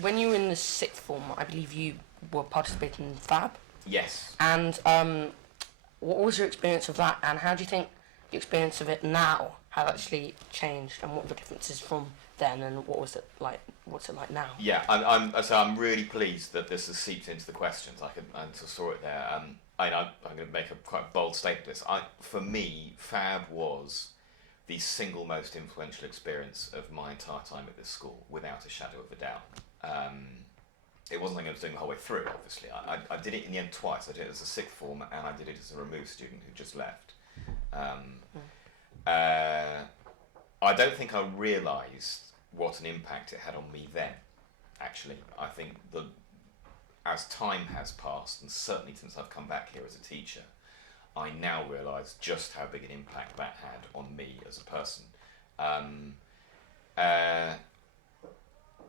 when you were in the sixth form, I believe you were participating in PHAB. Yes. And what was your experience of that, and how do you think the experience of it now has actually changed, and what were the differences from then, and what was it like? What's it like now? Yeah, I'm really pleased that this has seeped into the questions. I saw it there. I'm going to make a quite bold statement. For me, PHAB was the single most influential experience of my entire time at this school, without a shadow of a doubt. It wasn't something I was doing the whole way through, obviously. I did it in the end twice. I did it as a sixth form, and I did it as a removed student who just left. I don't think I realised what an impact it had on me then, actually. I think that as time has passed, and certainly since I've come back here as a teacher, I now realise just how big an impact that had on me as a person.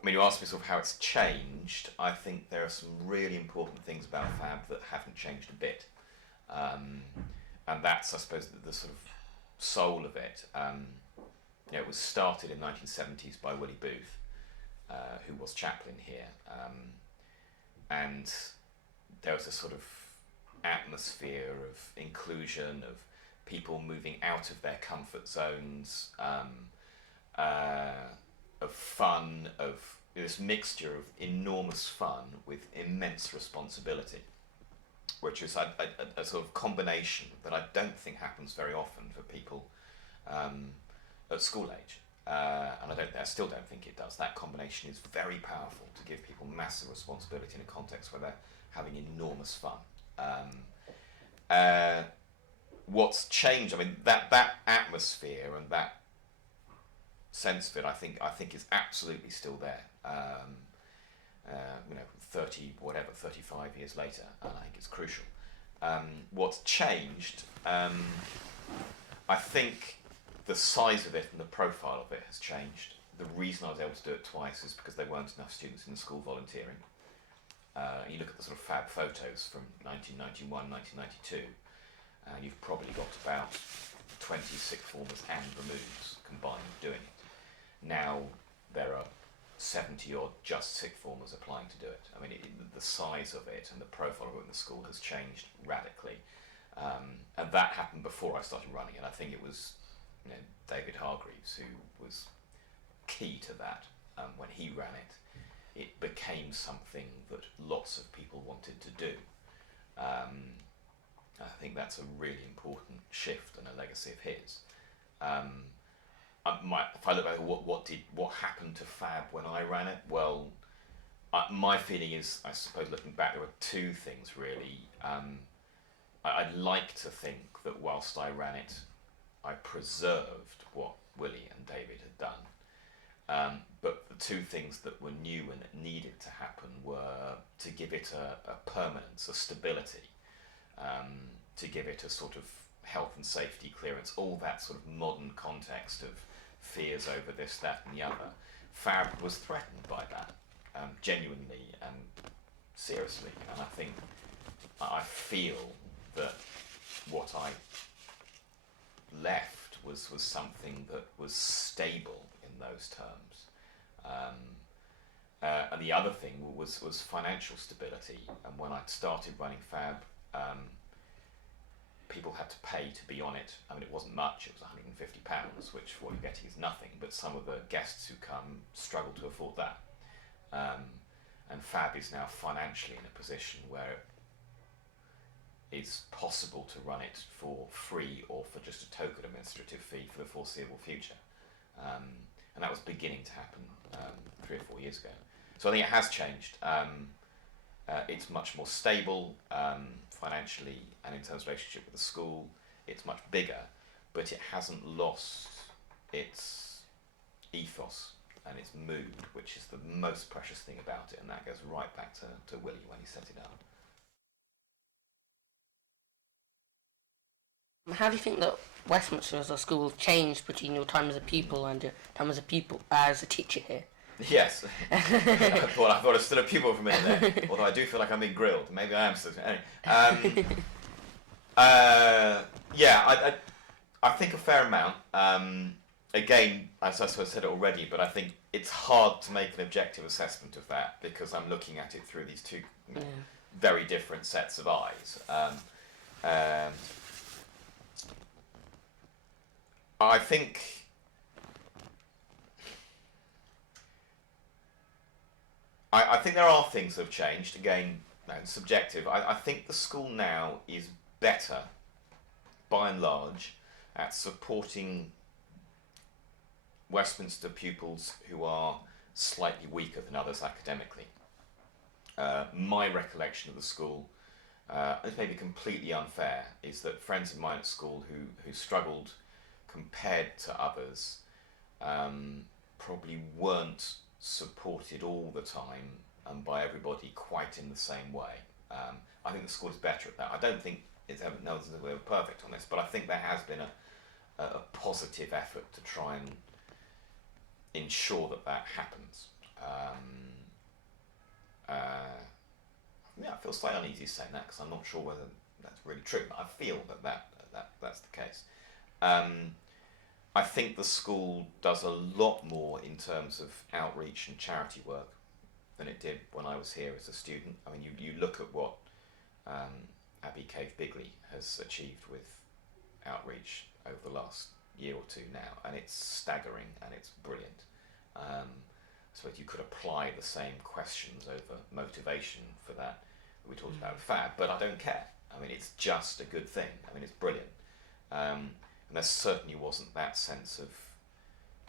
You asked me sort of how it's changed. I think there are some really important things about PHAB that haven't changed a bit. And that's, I suppose, the sort of soul of it. It was started in the 1970s by Willie Booth, who was chaplain here. And there was a sort of atmosphere of inclusion, of people moving out of their comfort zones, of fun, of this mixture of enormous fun with immense responsibility, which is a sort of combination that I don't think happens very often for people at school age. And I still don't think it does. That combination is very powerful to give people massive responsibility in a context where they're having enormous fun. What's changed? That atmosphere and that sense of it, I think is absolutely still there. 35 years later, and I think it's crucial. What's changed? I think the size of it and the profile of it has changed. The reason I was able to do it twice is because there weren't enough students in the school volunteering. You look at the sort of PHAB photos from 1991, 1992, and you've probably got about 20 sixth formers and removes combined doing it. Now there are 70 odd just sixth formers applying to do it. The size of it and the profile of it in the school has changed radically. And that happened before I started running it. I think it was David Hargreaves who was key to that. When he ran it, it became something that lots of people wanted to do. I think that's a really important shift and a legacy of his. If I look back at what happened to PHAB when I ran it, well, my feeling is, I suppose looking back, there were two things really. I'd like to think that whilst I ran it, I preserved what Willie and David had done. But the two things that were new and that needed to happen were to give it a permanence, a stability, to give it a sort of health and safety clearance, all that sort of modern context of fears over this, that and the other. PHAB was threatened by that, genuinely and seriously, and I feel that what I left was something that was stable in those terms. And the other thing was financial stability, and when I started running PHAB, people had to pay to be on it. It wasn't much, it was £150, which what you're getting is nothing, but some of the guests who come struggle to afford that. And PHAB is now financially in a position where it's possible to run it for free or for just a token administrative fee for the foreseeable future. And that was beginning to happen 3 or 4 years ago. So I think it has changed. It's much more stable financially and in terms of relationship with the school. It's much bigger, but it hasn't lost its ethos and its mood, which is the most precious thing about it, and that goes right back to Willie when he set it up. How do you think that Westminster as a school changed between your time as a pupil and your time as a teacher here? Yes. I thought I was still a pupil for a minute there, although I do feel like I'm being grilled. Maybe I am still. Anyway. I think a fair amount. again, as I sort of said it already, but I think it's hard to make an objective assessment of that because I'm looking at it through these two very different sets of eyes. Um, I think I think there are things that have changed. Again, no, it's subjective. I think the school now is better, by and large, at supporting Westminster pupils who are slightly weaker than others academically. My recollection of the school, this may be completely unfair, is that friends of mine at school who struggled compared to others probably weren't supported all the time and by everybody quite in the same way. I think the school is better at that. I don't think it's ever, no one's ever perfect on this, but I think there has been a positive effort to try and ensure that that happens. Yeah, I feel slightly uneasy saying that because I'm not sure whether that's really true, but I feel that's the case. I think the school does a lot more in terms of outreach and charity work than it did when I was here as a student. I mean, you look at what Abbey Cave Bigley has achieved with outreach over the last year or two now, and it's staggering and it's brilliant. So you could apply the same questions over motivation for that we talked about with PHAB, but I don't care. I mean, it's just a good thing. I mean, it's brilliant. And there certainly wasn't that sense of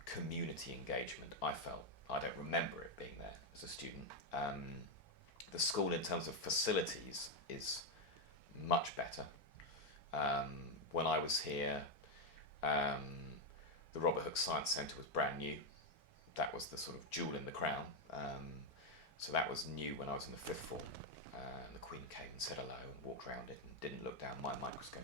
community engagement, I felt. I don't remember it being there as a student. The school, in terms of facilities, is much better. When I was here, the Robert Hooke Science Centre was brand new. That was the sort of jewel in the crown. So that was new when I was in the fifth form. And the Queen came and said hello and walked around it and didn't look down my microscope.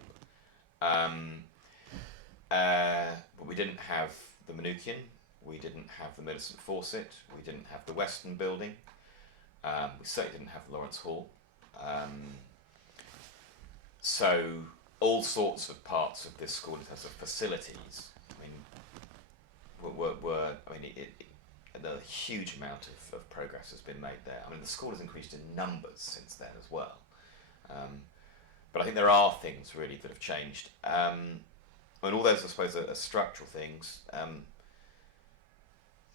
But we didn't have the Manukian, we didn't have the Millicent Fawcett, we didn't have the Western Building, we certainly didn't have Lawrence Hall. So all sorts of parts of this school in terms of facilities, I mean, a huge amount of progress has been made there. I mean, the school has increased in numbers since then as well. But I think there are things really that have changed. I mean, all those, I suppose, are structural things.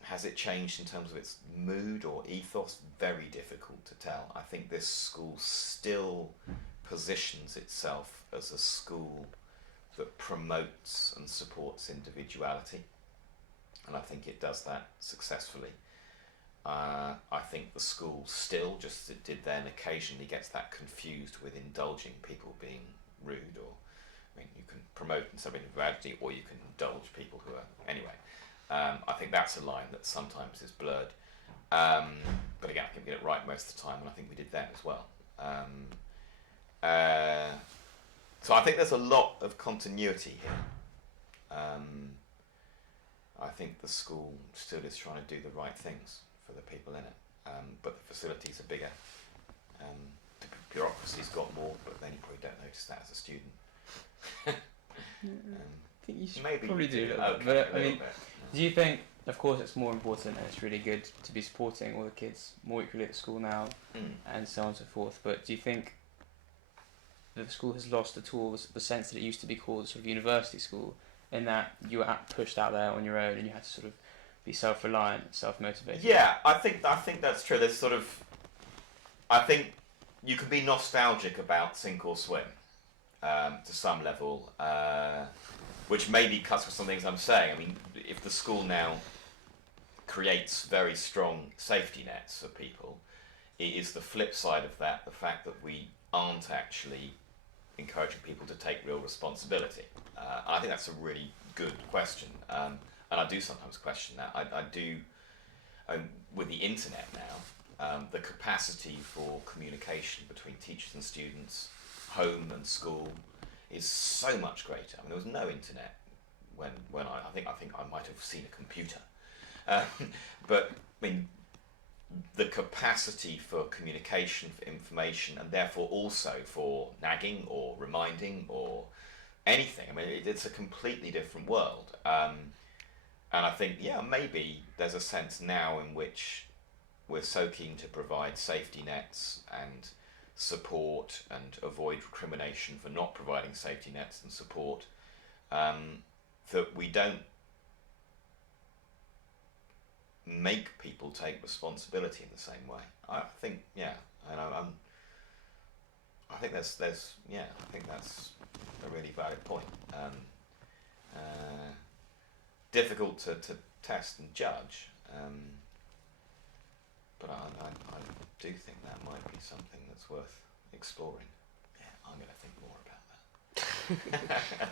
Has it changed in terms of its mood or ethos? Very difficult to tell. I think this school still positions itself as a school that promotes and supports individuality. And I think it does that successfully. I think the school still, just as it did then, occasionally gets that confused with indulging people being rude, or I mean, you can promote some individuality or you can indulge people who are, anyway. I think that's a line that sometimes is blurred. But again, I think we get it right most of the time, and I think we did that as well. So I think there's a lot of continuity here. I think the school still is trying to do the right things for the people in it, but the facilities are bigger. The bureaucracy's got more, but then you probably don't notice that as a student. I think you should Maybe probably you do do, that. okay, But a I little mean, bit. do you think, of course, it's more important and it's really good to be supporting all the kids more equally at the school now, and so on and so forth. But do you think that the school has lost at all the sense that it used to be called a sort of university school, in that you were pushed out there on your own and you had to sort of be self-reliant, self-motivated? Yeah, I think that's true. There's sort of, I think you can be nostalgic about sink or swim to some level, which maybe cuts with some things I'm saying. I mean, if the school now creates very strong safety nets for people, it is the flip side of that, the fact that we aren't actually encouraging people to take real responsibility. I think that's a really good question, and I do sometimes question that. I do, with the internet now, the capacity for communication between teachers and students, home and school, is so much greater. I mean, there was no internet when I think I might have seen a computer, but I mean, the capacity for communication, for information, and therefore also for nagging or reminding or anything. I mean, it's a completely different world. And I think, yeah, maybe there's a sense now in which we're so keen to provide safety nets and support and avoid recrimination for not providing safety nets and support, that we don't make people take responsibility in the same way. I think, yeah, and I think there's yeah, I think that's a really valid point. Difficult to test and judge, but I do think that might be something that's worth exploring. Yeah, I'm going to think more about that.